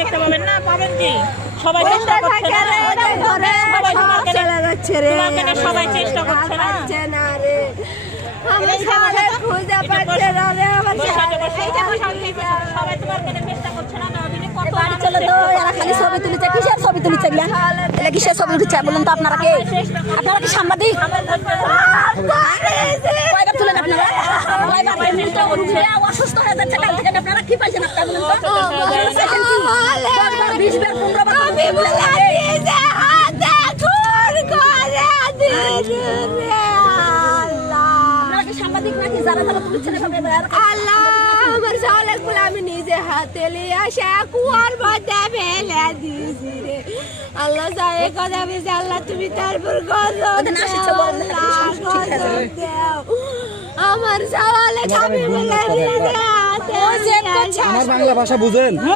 দেখতে পাবেন না, পাবেন কি? সবাই চেষ্টা করছে না, সবাই চেষ্টা করছে না। সবাই তোমার কেন চেষ্টা করছে না? খালি ছবি তুলেছে, কিসের ছবি তুলেছে? কিসের ছবি উঠেছে বলুন তো? আপনারা কে? আপনারা কি সাংবাদিক? তুলেন আপনারা অসুস্থ হয়ে যাচ্ছে, কাল থেকে আপনারা কি পাইছেন? সাংবাদিক নাকি যারা যারা তুলেছেন আল্লাহ আমার চাউলগুলো আমি নিজে হাতে নিয়ে আসে কুয়ার মধ্যে ফেলে দিয়েছি রে। আল্লাহ যাই কথা বলছে, আল্লাহ তুমি তারপর গজব দাও। আমার চাউলে খাবি বলে আমার বাংলা ভাষা বুঝেন?